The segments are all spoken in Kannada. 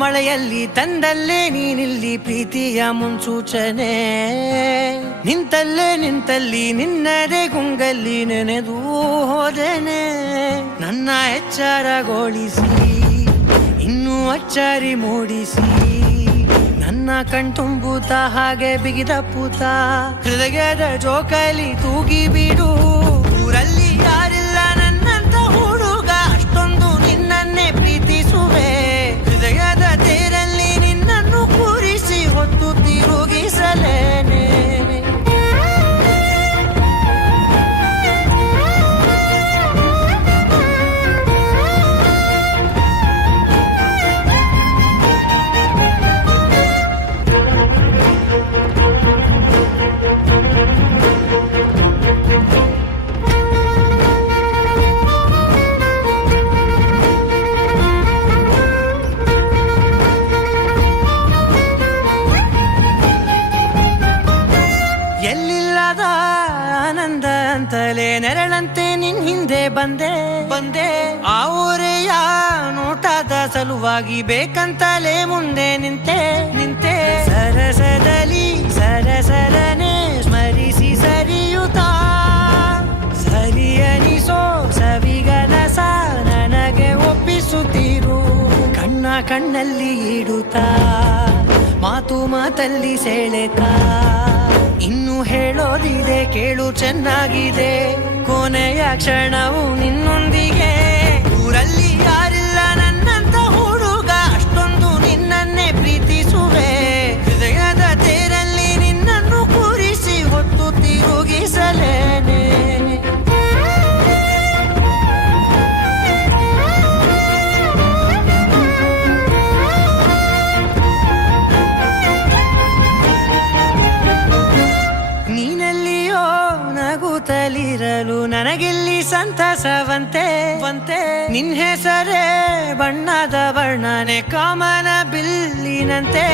ಮಳೆಯಲ್ಲಿ ತಂದಲ್ಲೇ ನೀನಿಲ್ಲಿ ಪ್ರೀತಿಯ ಮುನ್ಸೂಚನೆ, ನಿಂತಲ್ಲಿ ನಿನ್ನದೇ ಗುಂಗಲ್ಲಿ ನೆನೆದು ಹೋದೆನೆ. ನನ್ನ ಎಚ್ಚರಗೊಳಿಸಿ ಇನ್ನೂ ಅಚ್ಚರಿ ಮೂಡಿಸಿ, ನನ್ನ ಕಣ್ತುಂಬುತ್ತ ಹಾಗೆ ಬಿಗಿದ ಪೂತ ಹೃದಯದ ಜೋಕಾಲಿ ತೂಗಿ ಬಿಡು. ಊರಲ್ಲಿ ಯಾರಿಲ್ಲ ನನ್ನಂತ ಹುಡುಗ, ಅಷ್ಟೊಂದು ನಿನ್ನನ್ನೇ ಪ್ರೀತಿಸುವೆ. ಹೃದಯದ ತೇರಲ್ಲಿ ನಿನ್ನನ್ನು ಕೂರಿಸಿ ಹೊತ್ತು ತಿರುಗಿಸಲೇನೆ. ಎಲ್ಲಿಲ್ಲದ ಆನಂದ ಅಂತಲೇ ನೆರಳಂತೆ ನಿನ್ ಹಿಂದೆ ಬಂದೆ. ಆ ಊರೆಯ ನೋಟದ ಸಲುವಾಗಿ ಬೇಕಂತಲೇ ಮುಂದೆ ನಿಂತೆ. ಸರಸದಲ್ಲಿ ಸರಸರನೆ ಸ್ಮರಿಸಿ ಸರಿಯುತ್ತಾ, ಸರಿಯನಿಸೋ ಸವಿಗನಸ ನನಗೆ ಒಪ್ಪಿಸುತ್ತೀರು. ಕಣ್ಣಲ್ಲಿ ಇಡುತ್ತಾ, ಮಾತಲ್ಲಿ ಸೆಳೆತಾ, ಇನ್ನು ಹೇಳೋದಿದೆ ಕೇಳು ಚೆನ್ನಾಗಿದೆ. ಕೊನೆಯ ಕ್ಷಣವು ನಿನ್ನೊಂದಿಗೆ. ಊರಲ್ಲಿ ಯಾರಿಲ್ಲ ನನ್ನಂತ ಹುಡುಗ, ಅಷ್ಟೊಂದು ನಿನ್ನನ್ನೇ ಪ್ರೀತಿಸುವೆ. ಹೃದಯದ ತೇರಲ್ಲಿ ನಿನ್ನನ್ನು ಕೂರಿಸಿ ಹೊತ್ತು ತಿರುಗಿಸಲೇನೆ. ನಗುತ್ತಲಿರಲು ನನಗಿಲ್ಲಿ ಸಂತಸವಂತೆ. ನಿನ್ ಹೆಸರೇ ಬಣ್ಣದ ವರ್ಣನೆ ಕಾಮನ ಬಿಲ್ಲಿನಂತೆ.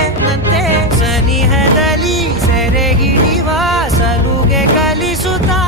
ಸನಿಹದಲ್ಲಿ ಸೆರೆ ಹಿಡಿಯುವ ಸಲುಗೆ ಕಲಿಸುತ್ತಾ,